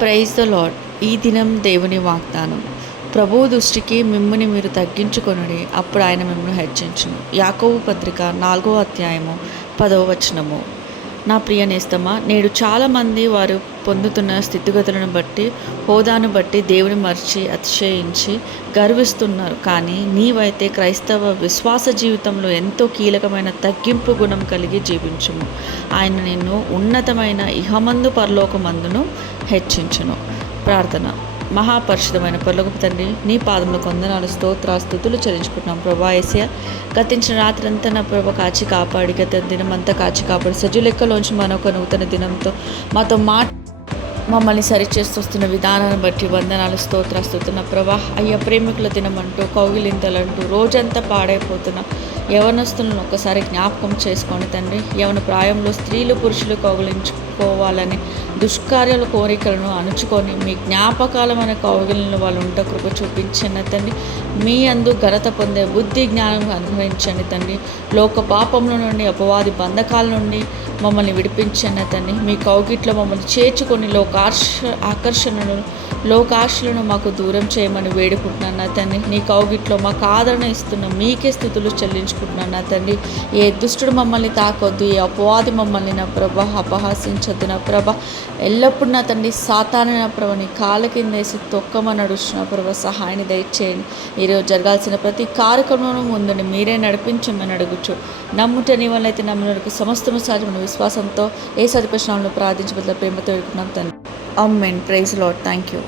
Praise the lord. ఈ దినం దేవుని వాగ్దానం. ప్రభువు దృష్టికి మిమ్ముని మీరు తగ్గించుకొనుడి, అప్పుడు ఆయన మిమ్మల్ని హెచ్చించును. యాకోబు పత్రిక 4వ అధ్యాయము 10వ వచనము. నా ప్రియ నేస్తమా, నేడు చాలామంది వారు పొందుతున్న స్థితిగతులను బట్టి, హోదాను బట్టి దేవుని మర్చి అతిశయించి గర్విస్తున్నారు. కానీ నీవైతే క్రైస్తవ విశ్వాస జీవితంలో ఎంతో కీలకమైన తగ్గింపు గుణం కలిగి జీవించుము. ఆయన నిన్ను ఉన్నతమైన ఇహమందు పరలోకమందును హెచ్చించును. ప్రార్థన. మహాపరిషుధమైన పరలోకపు తండ్రి, నీ పాదముల కొందనాలు, స్తుతులు చెల్లించుకుంటున్నాం. ప్రభా యేసయ్య, గతించిన రాత్రంతా నా ప్రభా కాచి కాపాడి, గత దినమంతా కాచి కాపాడి, సజీలెక్కలోంచి మరొక నూతన దినంతో మాతో మమ్మల్ని సరిచేస్తొస్తున్న విధానాన్ని బట్టి వందనాలు, స్తుతున్న ప్రభా. అయ్యా, ప్రేమికుల దినమంటూ, కౌగిలింతలంటూ రోజంతా పాడైపోతున్న యవనస్తులను ఒక్కసారి జ్ఞాపకం చేసుకోండి తండ్రి. యవన ప్రాయంలో స్త్రీలు పురుషులు కౌగిలించుకోవాలని దుష్కార్యాల కోరికలను అణుచుకొని మీ జ్ఞాపకాలమైన కౌగిలను వాళ్ళు ఉంట కృప చూపించండి తండ్రి. మీ అందు ఘనత పొందే బుద్ధి జ్ఞానం అనుగ్రహించండి తండ్రి. లోక పాపముల నుండి, అపవాది బంధకాల నుండి మమ్మల్ని విడిపించండి తండ్రి. మీ కౌగిట్లో మమ్మల్ని చేర్చుకొని లోకాశలను మాకు దూరం చేయమని వేడుకుంటున్నాను తండ్రి. నీ కౌగిట్లో మాకు ఆదరణ ఇస్తున్న మీకే స్థుతులు చెల్లించుకుంటున్నాను నా తండ్రి. ఏ దుష్టుడు మమ్మల్ని తాకొద్దు, ఏ అపవాది మమ్మల్ని నా ప్రభ అపహాసించొద్దు నా ప్రభ. ఎల్లప్పుడూ నా తండ్రి సాతాను నా ప్రభ నీ కాళ్ళ కింద వేసి తొక్కమని అడుగుతున్న ప్రభ, సహాయాన్ని దయచేయండి. ఈరోజు జరగాల్సిన ప్రతి కార్యక్రమం ముందుని మీరే నడిపించమని అడుగుచు. నమ్ముటని వాళ్ళైతే నమ్మినకు సమస్తము సాధ్యమైన విశ్వాసంతో ఏ సరిపక్షణంలో ప్రార్థించబద్ద ప్రేమతో వేడుకున్నాం తండ్రి. Amen. Praise lord. Thank you.